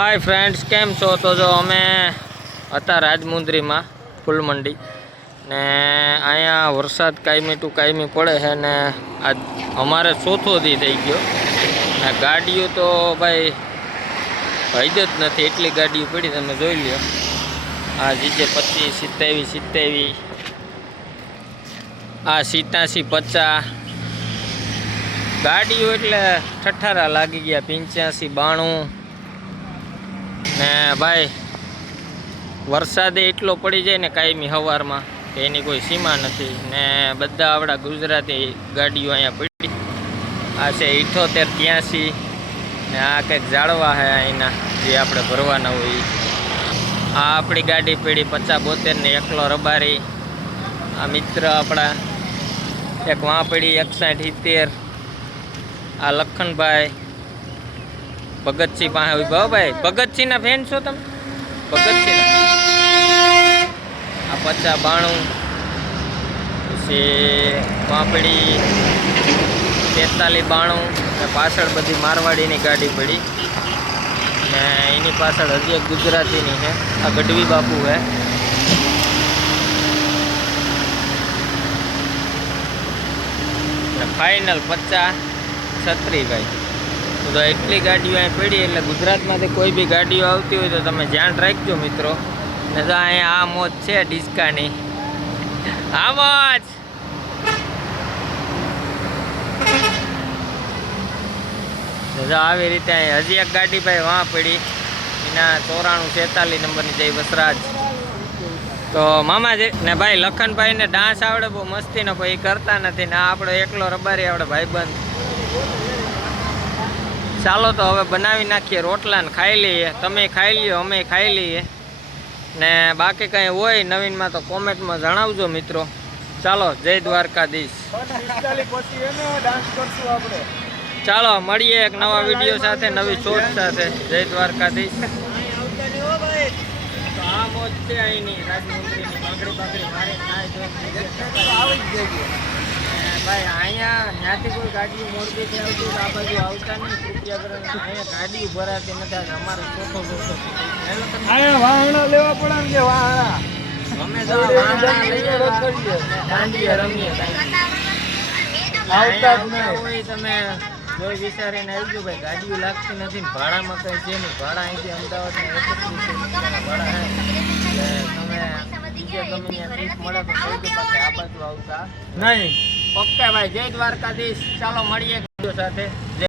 Hi friends came छो। तो जो अमे अता राजमुंद्री में फूल मंडी ने अँ वरसाद कायमी टू कायमी पड़े है ने आज अमारे चौथो दी थी गयो ने गाड़ियों तो भाई हज ज नहीं एटली गाड़ियों पड़ी तमे जोई लो। आ जीजे 25 27 27 आ 87 50 गाड़ियों एटले ठठारा लागी गया 85 92 ने भाई वरसादे एटलो पड़ी जाए ने कायमी हवार में एनी कोई सीमा नहीं ने बधा आपड़ा गुजराती गाड़ियों अँ पड़ी। आ छे 78 83 ने आ कंईक जाड़वा है अहींना जे आपणे भरवाना होय। आ आपणी गाड़ी पड़ी 50 72 ने एकलो रबारी। आ मित्र आपड़ा एक वहाँ पड़ी 61 70। आ लखन भाई भगत सिंह पासे उभा भाई। भगत सिंह ना फैन छो तमे? भगत सिंह आ 50 92 पछी पापड़ी 43 92 पाछळ बधी मारवाड़ी नी गाड़ी पड़ी ने एनी पाछळ हजी एक गुजराती नी है। आ गढ़वी बापू है। फाइनल 50 36 भाई। तो एटली गाड़ियों अँ पड़ी एटले गुजरात में कोई भी गाड़ियों आती हो तो तमे ध्यान राखजो मित्रों। ने तो अँ आ मोज है डिस्कानी आ मोज तो आई रीते हजी एक गाड़ी भाई वहाँ पड़ी एना 94 46 नंबर की जय वसराज। तो मामा जी ने भाई लखन भाई ने डांस आवड़े बहु मस्ती नो कोई करता नहीं ने आपड़ो एकलो रबारी आवड़े भाईबंध। चालो तो हवे बनावी नाखीए रोटला ने खाई लीए। तमे खाई लियो अमे खाई लीए ने बाकी कहीं होय नवीन में तो कॉमेंट में जणावजो मित्रों। चालो जय द्वारकाधीश। चालो मळीए एक नवा वीडियो साथे नवी शोध साथे। जय द्वारकाधीश। तो आ मोज छे अहींनी राजमुंद्रीनी बागड़ी बागड़ी मारी नाय जोईने भाई अँ त्याथी कोई गाड़ी मोरबी थी आवती आ बाजू आवता नहीं कृपया करीने अँ गाड़ी भराती नहीं। अमारो चौथो वाहणा लेवा पड़े ने के वाहणा અમે તો વાહણા લઈએ દાંડિયા રમીએ આવતા જ નહીં હોય। તમે જોઈ વિચારીને આવજો ભાઈ ગાડીઓ લાગતી નથી ભાડામાં કઈ છે નહીં। ભાડા અહીંથી અમદાવાદમાં 31 ભાડા હે એટલે તમે બીજે ગમે ત્યાં ટ્રીપ મળે તો કોઈ બાકી આ બાજુ આવતા નહીં। ઓકે ભાઈ જય દ્વારકાધીશ। ચાલો મળીએ સાથે।